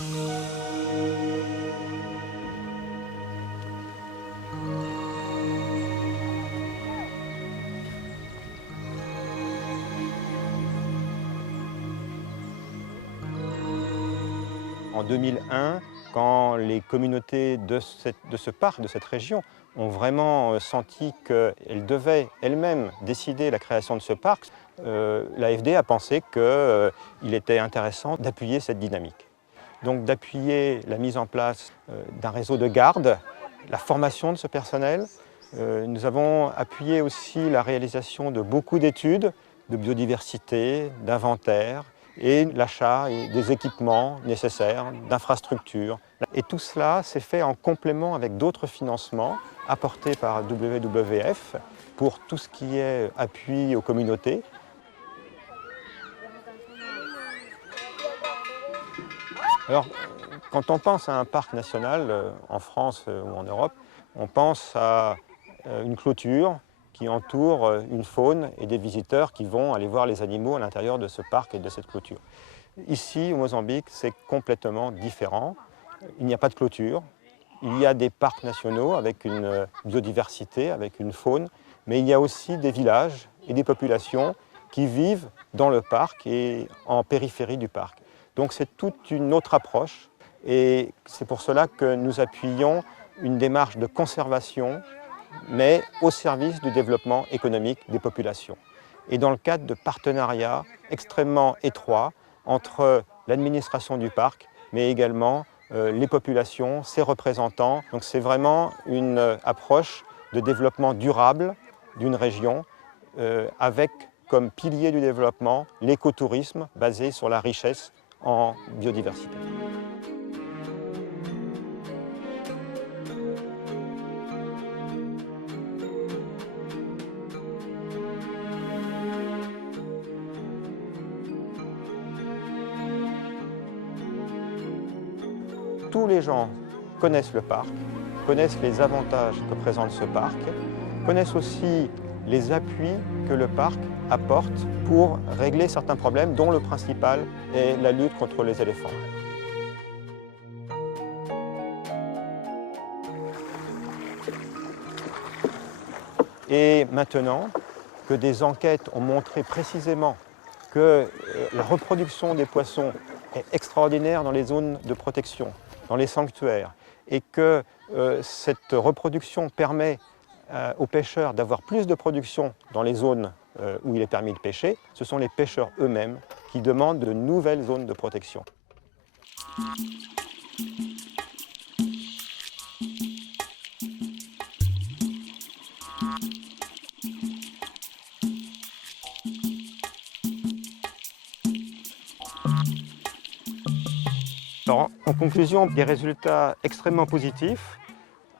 En 2001, quand les communautés de ce parc, de cette région, ont vraiment senti qu'elles devaient elles-mêmes décider la création de ce parc, l'AFD a pensé qu'il était intéressant d'appuyer cette dynamique. Donc d'appuyer la mise en place d'un réseau de garde, la formation de ce personnel. Nous avons appuyé aussi la réalisation de beaucoup d'études de biodiversité, d'inventaire, et l'achat des équipements nécessaires, d'infrastructures. Et tout cela s'est fait en complément avec d'autres financements apportés par WWF pour tout ce qui est appui aux communautés. Alors, quand on pense à un parc national en France ou en Europe, on pense à une clôture qui entoure une faune et des visiteurs qui vont aller voir les animaux à l'intérieur de ce parc et de cette clôture. Ici, au Mozambique, c'est complètement différent. Il n'y a pas de clôture. Il y a des parcs nationaux avec une biodiversité, avec une faune, mais il y a aussi des villages et des populations qui vivent dans le parc et en périphérie du parc. Donc c'est toute une autre approche et c'est pour cela que nous appuyons une démarche de conservation mais au service du développement économique des populations. Et dans le cadre de partenariats extrêmement étroits entre l'administration du parc, mais également les populations, ses représentants. Donc c'est vraiment une approche de développement durable d'une région avec comme pilier du développement l'écotourisme basé sur la richesse en biodiversité. Tous les gens connaissent le parc, connaissent les avantages que présente ce parc, connaissent aussi les appuis que le parc apporte pour régler certains problèmes, dont le principal est la lutte contre les éléphants. Et maintenant que des enquêtes ont montré précisément que la reproduction des poissons est extraordinaire dans les zones de protection, dans les sanctuaires, et que cette reproduction permet aux pêcheurs d'avoir plus de production dans les zones où il est permis de pêcher, ce sont les pêcheurs eux-mêmes qui demandent de nouvelles zones de protection. Alors, en conclusion, des résultats extrêmement positifs,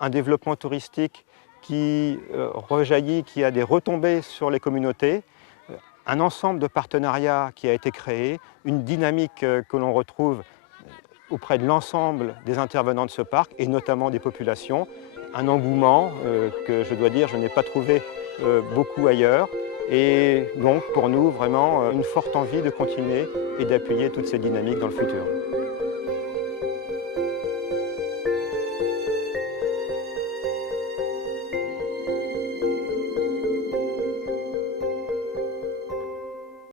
un développement touristique qui rejaillit, qui a des retombées sur les communautés, un ensemble de partenariats qui a été créé, une dynamique que l'on retrouve auprès de l'ensemble des intervenants de ce parc et notamment des populations, un engouement que je dois dire je n'ai pas trouvé beaucoup ailleurs et donc pour nous vraiment une forte envie de continuer et d'appuyer toutes ces dynamiques dans le futur.